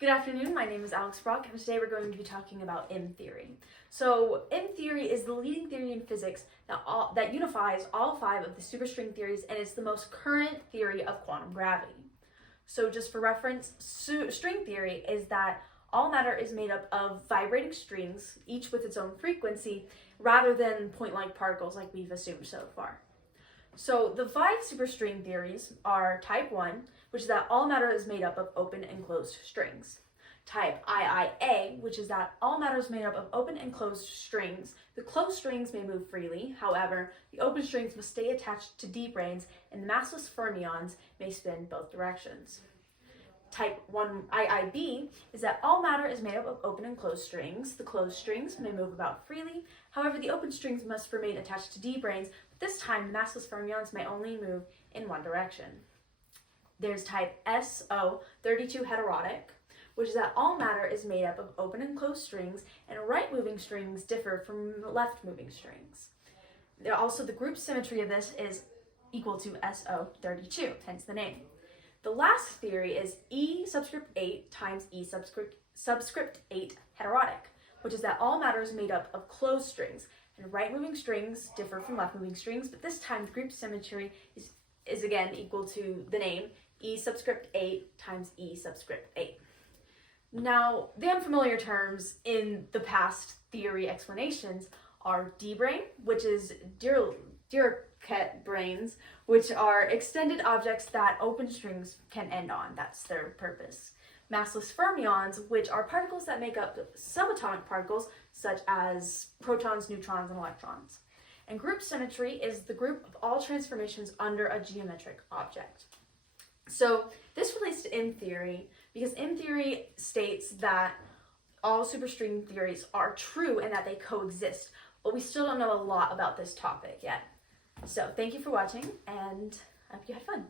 Good afternoon, my name is Alex Brock, and today we're going to be talking about M theory. So M theory is the leading theory in physics that unifies all 5 of the superstring theories, and it's the most current theory of quantum gravity. So just for reference, string theory is that all matter is made up of vibrating strings, each with its own frequency, rather than point-like particles like we've assumed so far. So the 5 superstring theories are type 1, which is that all matter is made up of open and closed strings. Type IIA, which is that all matter is made up of open and closed strings. The closed strings may move freely, however, the open strings must stay attached to d branes, and the massless fermions may spin both directions. Type 1 IIB is that all matter is made up of open and closed strings. The closed strings may move about freely, however, the open strings must remain attached to d branes, but this time the massless fermions may only move in one direction. There's type SO32 heterotic, which is that all matter is made up of open and closed strings, and right-moving strings differ from left-moving strings. Also, the group symmetry of this is equal to SO32, hence the name. The last theory is E subscript 8 times E subscript 8 heterotic, which is that all matter is made up of closed strings, and right-moving strings differ from left-moving strings, but this time the group symmetry is again equal to the name, E subscript 8 times E subscript 8. Now, the unfamiliar terms in the past theory explanations are D-brane, which is Dirichlet branes, which are extended objects that open strings can end on. That's their purpose. Massless fermions, which are particles that make up subatomic particles, such as protons, neutrons, and electrons. And group symmetry is the group of all transformations under a geometric object. So this relates to M theory because M theory states that all superstring theories are true and that they coexist, but we still don't know a lot about this topic yet. So thank you for watching, and I hope you had fun.